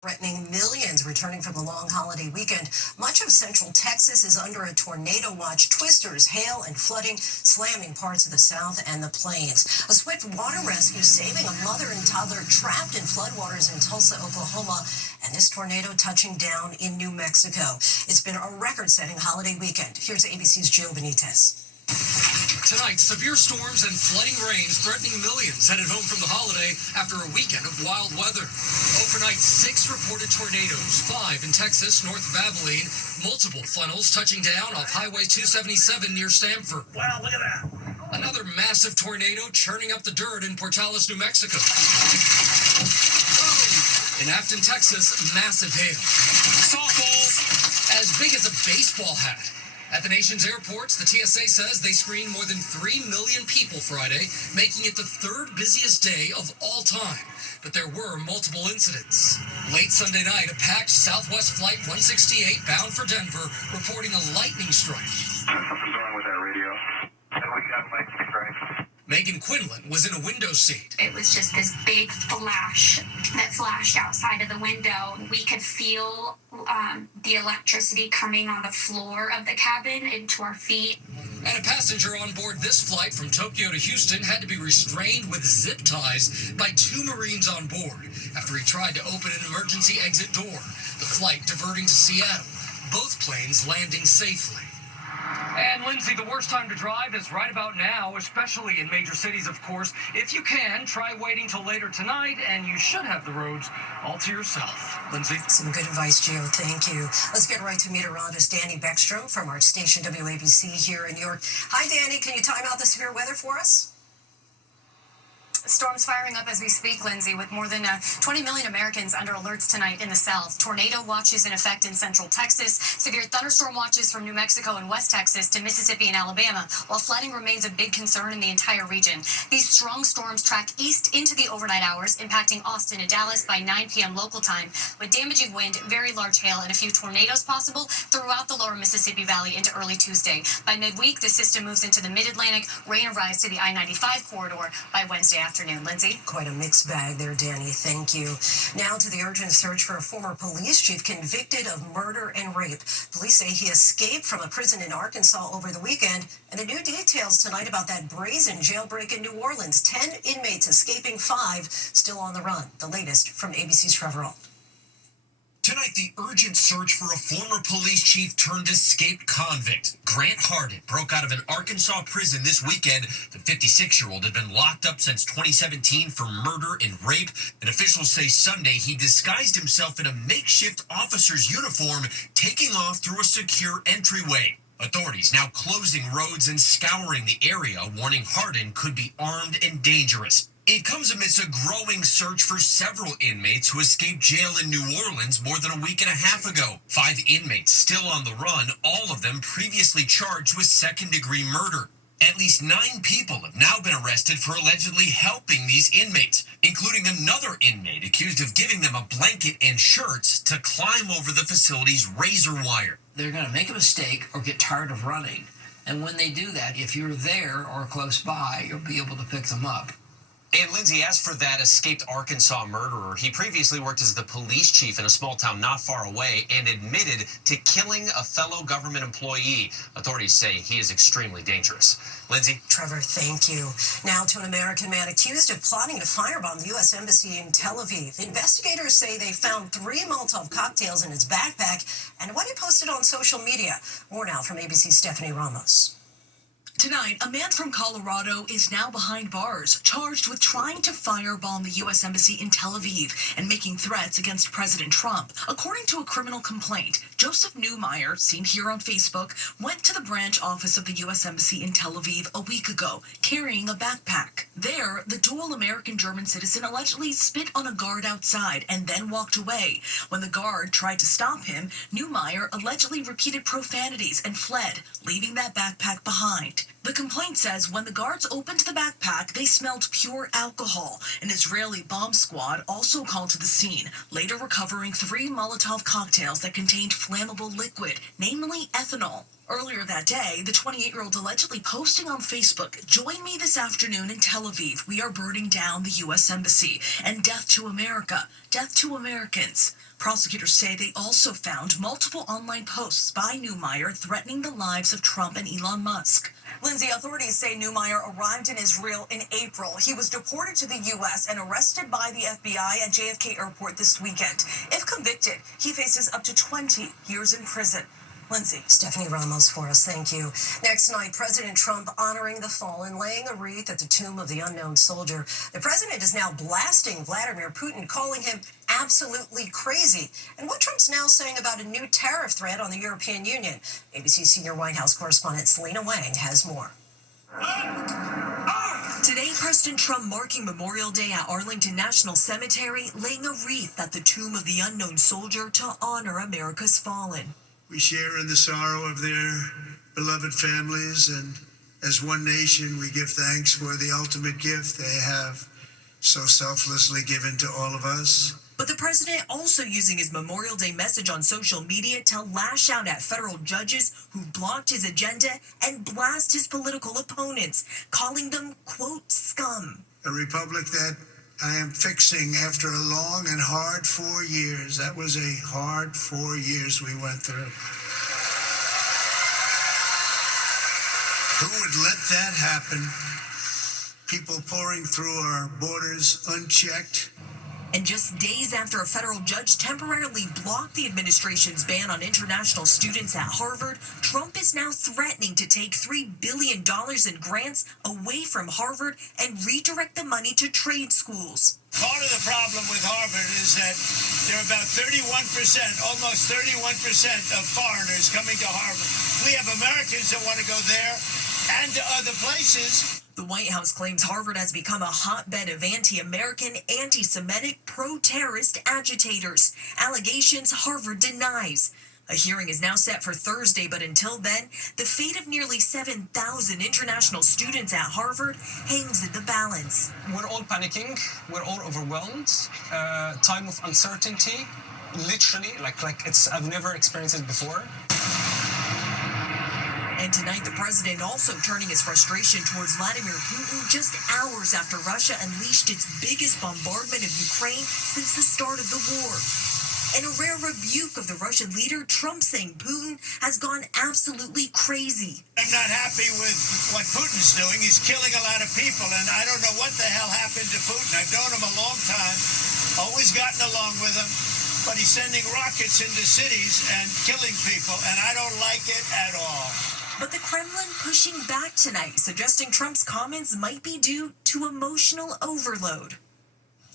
Threatening millions returning from the long holiday weekend. Much of central Texas is under a tornado watch. Twisters, hail, and flooding slamming parts of the south and the plains. A swift water rescue saving a mother and toddler trapped in floodwaters in Tulsa, Oklahoma, and this tornado touching down in New Mexico. It's been a record-setting holiday weekend. Here's ABC's Jill Benitez. Tonight, severe storms and flooding rains threatening millions headed home from the holiday after a weekend of wild weather. Overnight, 6 reported tornadoes, 5 in Texas, north of Abilene, multiple funnels touching down off Highway 277 near Stamford. Wow, look at that. Another massive tornado churning up the dirt in Portales, New Mexico. In Afton, Texas, massive hail. Softballs as big as a baseball hat. At the nation's airports, the TSA says they screened more than 3 million people Friday, making it the third busiest day of all time. But there were multiple incidents. Late Sunday night, a packed Southwest Flight 168 bound for Denver reporting a lightning strike. Something's wrong with that radio. And we got lightning strike. Megan Quinlan was in a window seat. It was just this big flash that flashed outside of the window. We could feel the electricity coming on the floor of the cabin into our feet. And a passenger on board this flight from Tokyo to Houston had to be restrained with zip ties by 2 Marines on board after he tried to open an emergency exit door. The flight diverting to Seattle, both planes landing safely. And Lindsay, the worst time to drive is right about now, especially in major cities, of course. If you can, try waiting till later tonight, and you should have the roads all to yourself. Lindsay? Some good advice, Gio. Thank you. Let's get right to meteorologist Danny Beckstrom from our station WABC here in New York. Hi, Danny. Can you time out the severe weather for us? Storms firing up as we speak, Lindsay, with more than 20 million Americans under alerts tonight in the south. Tornado watches in effect in central Texas. Severe thunderstorm watches from New Mexico and West Texas to Mississippi and Alabama, while flooding remains a big concern in the entire region. These strong storms track east into the overnight hours, impacting Austin and Dallas by 9 p.m. local time, with damaging wind, very large hail, and a few tornadoes possible throughout the lower Mississippi Valley into early Tuesday. By midweek, the system moves into the mid-Atlantic. Rain arrives to the I-95 corridor by Wednesday afternoon. Lindsay? Quite a mixed bag there, Danny. Thank you. Now to the urgent search for a former police chief convicted of murder and rape. Police say he escaped from a prison in Arkansas over the weekend. And the new details tonight about that brazen jailbreak in New Orleans. 10 inmates escaping, 5 still on the run. The latest from ABC's Trevor Ault. Tonight, the urgent search for a former police chief turned escaped convict. Grant Hardin broke out of an Arkansas prison this weekend. The 56-year-old had been locked up since 2017 for murder and rape. And officials say Sunday he disguised himself in a makeshift officer's uniform, taking off through a secure entryway. Authorities now closing roads and scouring the area, warning Hardin could be armed and dangerous. It comes amidst a growing search for several inmates who escaped jail in New Orleans more than a week and a half ago. 5 inmates still on the run, all of them previously charged with second-degree murder. At least 9 people have now been arrested for allegedly helping these inmates, including another inmate accused of giving them a blanket and shirts to climb over the facility's razor wire. They're going to make a mistake or get tired of running. And when they do that, if you're there or close by, you'll be able to pick them up. And Lindsay, as for that escaped Arkansas murderer, he previously worked as the police chief in a small town not far away and admitted to killing a fellow government employee. Authorities say he is extremely dangerous. Lindsay? Trevor, thank you. Now to an American man accused of plotting to firebomb the U.S. Embassy in Tel Aviv. Investigators say they found 3 Molotov cocktails in his backpack and what he posted on social media. More now from ABC's Stephanie Ramos. Tonight, a man from Colorado is now behind bars, charged with trying to firebomb the U.S. Embassy in Tel Aviv and making threats against President Trump. According to a criminal complaint, Joseph Newmeyer, seen here on Facebook, went to the branch office of the U.S. Embassy in Tel Aviv a week ago, carrying a backpack. There, the dual American-German citizen allegedly spit on a guard outside and then walked away. When the guard tried to stop him, Newmeyer allegedly repeated profanities and fled, leaving that backpack behind. The complaint says when the guards opened the backpack, they smelled pure alcohol. An Israeli bomb squad also called to the scene, later recovering 3 Molotov cocktails that contained flammable liquid, namely ethanol. Earlier that day, the 28-year-old allegedly posting on Facebook, "Join me this afternoon in Tel Aviv. We are burning down the U.S. Embassy. And death to America. Death to Americans." Prosecutors say they also found multiple online posts by Neumeyer threatening the lives of Trump and Elon Musk. Lindsay, authorities say Neumeyer arrived in Israel in April. He was deported to the U.S. and arrested by the FBI at JFK Airport this weekend. If convicted, he faces up to 20 years in prison. Lindsay. Stephanie Ramos for us, thank you. Next night, President Trump honoring the fallen, laying a wreath at the tomb of the unknown soldier. The president is now blasting Vladimir Putin, calling him absolutely crazy. And what Trump's now saying about a new tariff threat on the European Union. ABC senior White House correspondent Selena Wang has more. Today, President Trump marking Memorial Day at Arlington National Cemetery, laying a wreath at the tomb of the unknown soldier to honor America's fallen. We share in the sorrow of their beloved families, and as one nation, we give thanks for the ultimate gift they have so selflessly given to all of us. But the president also using his Memorial Day message on social media to lash out at federal judges who blocked his agenda and blast his political opponents, calling them, quote, scum. A republic that I am fixing after a long and hard 4 years. That was a hard 4 years we went through. Who would let that happen? People pouring through our borders unchecked. And just days after a federal judge temporarily blocked the administration's ban on international students at Harvard, Trump is now threatening to take $3 billion in grants away from Harvard and redirect the money to trade schools. Part of the problem with Harvard is that there are about 31%, almost 31% of foreigners coming to Harvard. We have Americans that want to go there and to other places. The White House claims Harvard has become a hotbed of anti-American, anti-Semitic, pro-terrorist agitators. Allegations Harvard denies. A hearing is now set for Thursday, but until then, the fate of nearly 7,000 international students at Harvard hangs in the balance. We're all panicking. We're all overwhelmed. Time of uncertainty, literally, like I've never experienced it before. And tonight, the president also turning his frustration towards Vladimir Putin just hours after Russia unleashed its biggest bombardment of Ukraine since the start of the war. In a rare rebuke of the Russian leader, Trump saying Putin has gone absolutely crazy. I'm not happy with what Putin's doing. He's killing a lot of people, and I don't know what the hell happened to Putin. I've known him a long time, always gotten along with him, but he's sending rockets into cities and killing people, and I don't like it at all. But the Kremlin pushing back tonight, suggesting Trump's comments might be due to emotional overload.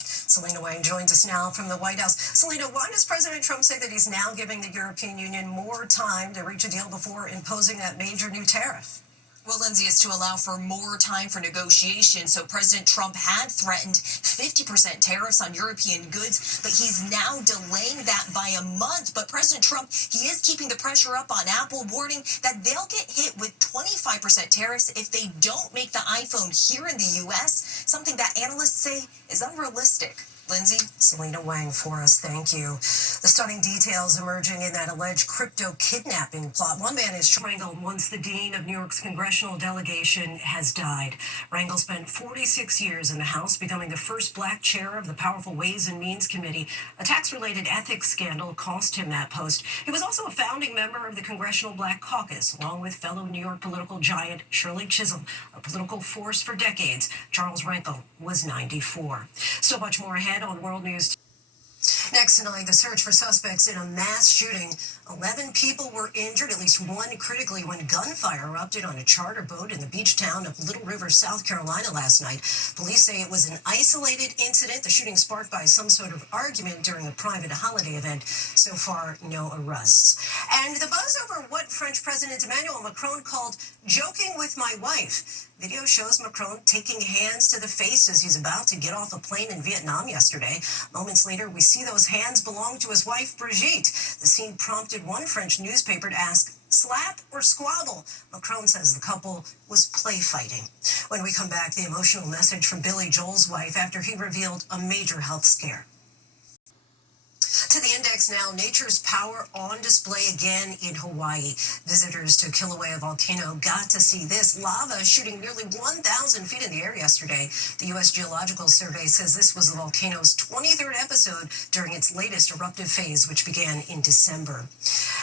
Selena Wang joins us now from the White House. Selena, why does President Trump say that he's now giving the European Union more time to reach a deal before imposing that major new tariff? Well, Lindsay, is to allow for more time for negotiation. So President Trump had threatened 50% tariffs on European goods, but he's now delaying that by a month. But President Trump, he is keeping the pressure up on Apple, warning that they'll get hit with 25% tariffs if they don't make the iPhone here in the U.S., something that analysts say is unrealistic. Lindsay? Selena Wang for us, thank you. The stunning details emerging in that alleged crypto kidnapping plot. One man is Rangel, once the dean of New York's congressional delegation, has died. Rangel spent 46 years in the House, becoming the first black chair of the powerful Ways and Means Committee. A tax-related ethics scandal cost him that post. He was also a founding member of the Congressional Black Caucus, along with fellow New York political giant Shirley Chisholm, a political force for decades. Charles Rangel was 94. So much more ahead on World News. Next tonight, the search for suspects in a mass shooting. 11 people were injured, at least one critically, when gunfire erupted on a charter boat in the beach town of Little River, South Carolina last night. Police say it was an isolated incident, the shooting sparked by some sort of argument during a private holiday event. So far, no arrests. And the buzz over what French President Emmanuel Macron called joking with my wife. Video shows Macron taking hands to the face as he's about to get off a plane in Vietnam yesterday. Moments later, we see those hands belong to his wife, Brigitte. The scene prompted one French newspaper to ask, slap or squabble? Macron says the couple was play fighting. When we come back, the emotional message from Billy Joel's wife after he revealed a major health scare. To the index now. now, nature's power on display again in Hawaii. Visitors to Kilauea Volcano got to see this lava shooting nearly 1,000 feet in the air yesterday. The U.S. Geological Survey says this was the volcano's 23rd episode during its latest eruptive phase, which began in December.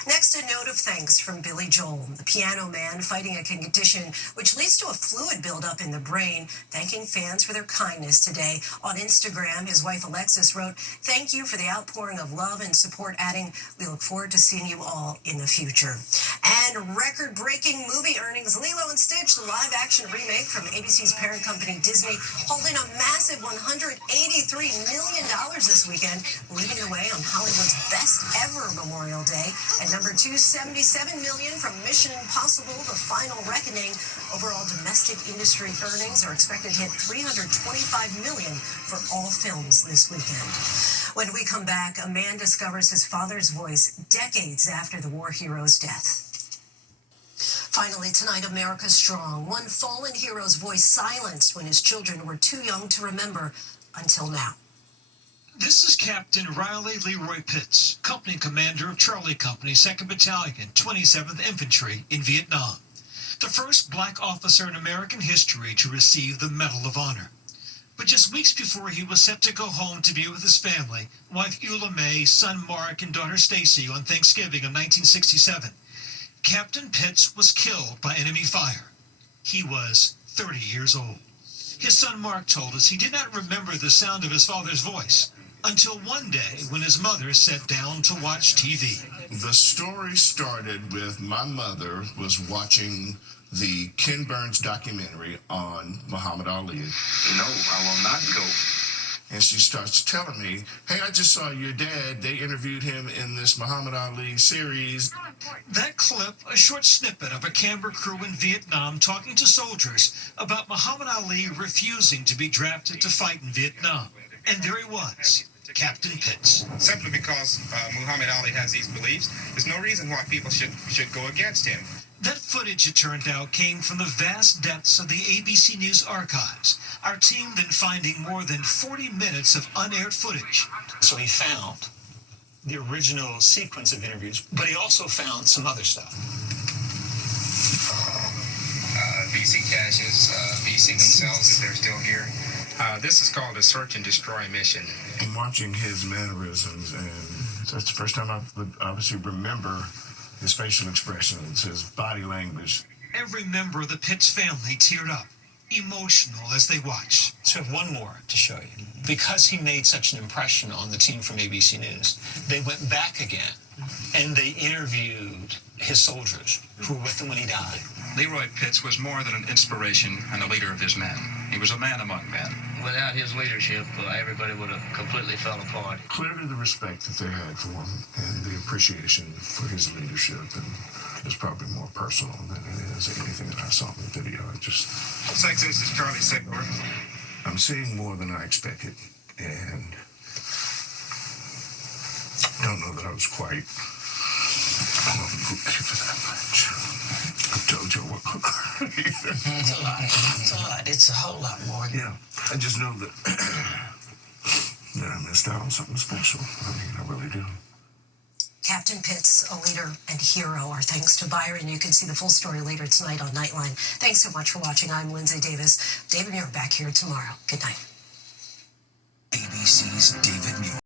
Next, a note of thanks from Billy Joel, the piano man fighting a condition which leads to a fluid buildup in the brain, thanking fans for their kindness today. On Instagram, his wife Alexis wrote, "Thank you for the outpouring of love and support," adding, "We look forward to seeing you all in the future." And record-breaking movie earnings, Lilo and Stitch, the live-action remake from ABC's parent company Disney, holding a massive $183 million this weekend, leading the way on Hollywood's best ever Memorial Day. At number 2, $77 million from Mission Impossible: The Final Reckoning. Overall domestic industry earnings are expected to hit $325 million for all films this weekend. When we come back, a man discovers his father's voice decades after the war hero's death. Finally, tonight, America Strong. One fallen hero's voice silenced when his children were too young to remember until now. This is Captain Riley Leroy Pitts, company commander of Charlie Company, 2nd Battalion, 27th Infantry in Vietnam. The first black officer in American history to receive the Medal of Honor. But just weeks before he was set to go home to be with his family, wife Eula May, son Mark, and daughter Stacy on Thanksgiving of 1967, Captain Pitts was killed by enemy fire. He was 30 years old. His son Mark told us he did not remember the sound of his father's voice until one day when his mother sat down to watch TV. The story started with my mother was watching the Ken Burns documentary on Muhammad Ali. No, I will not go. And she starts telling me, "Hey, I just saw your dad. They interviewed him in this Muhammad Ali series." That clip, a short snippet of a Canberra crew in Vietnam talking to soldiers about Muhammad Ali refusing to be drafted to fight in Vietnam. And there he was, Captain Pitts. Simply because Muhammad Ali has these beliefs, there's no reason why people should go against him. That footage, it turned out, came from the vast depths of the ABC News archives. Our team then finding more than 40 minutes of unaired footage. So he found the original sequence of interviews, but he also found some other stuff. VC caches, VC themselves, if they're still here. This is called a search and destroy mission. I'm watching his mannerisms, and that's the first time I would obviously remember his facial expressions, his body language. Every member of the Pitts family teared up, emotional as they watched. So I have one more to show you. Because he made such an impression on the team from ABC News, they went back again and they interviewed his soldiers who were with him when he died. Leroy Pitts was more than an inspiration and a leader of his men. He was a man among men. Without his leadership, everybody would have completely fell apart. Clearly the respect that they had for him and the appreciation for his leadership and is probably more personal than it is anything that I saw in the video. Sex, this is Charlie Sickler. I'm seeing more than I expected, and don't know that I was quite ready for that much. I told you what. It's a lot. It's a lot. It's a whole lot more. Yeah, I just know that that I missed out on something special. I mean, I really do. Captain Pitts, a leader and hero. Our thanks to Byron. You can see the full story later tonight on Nightline. Thanks so much for watching. I'm Lindsay Davis. David Muir back here tomorrow. Good night. ABC's David Muir.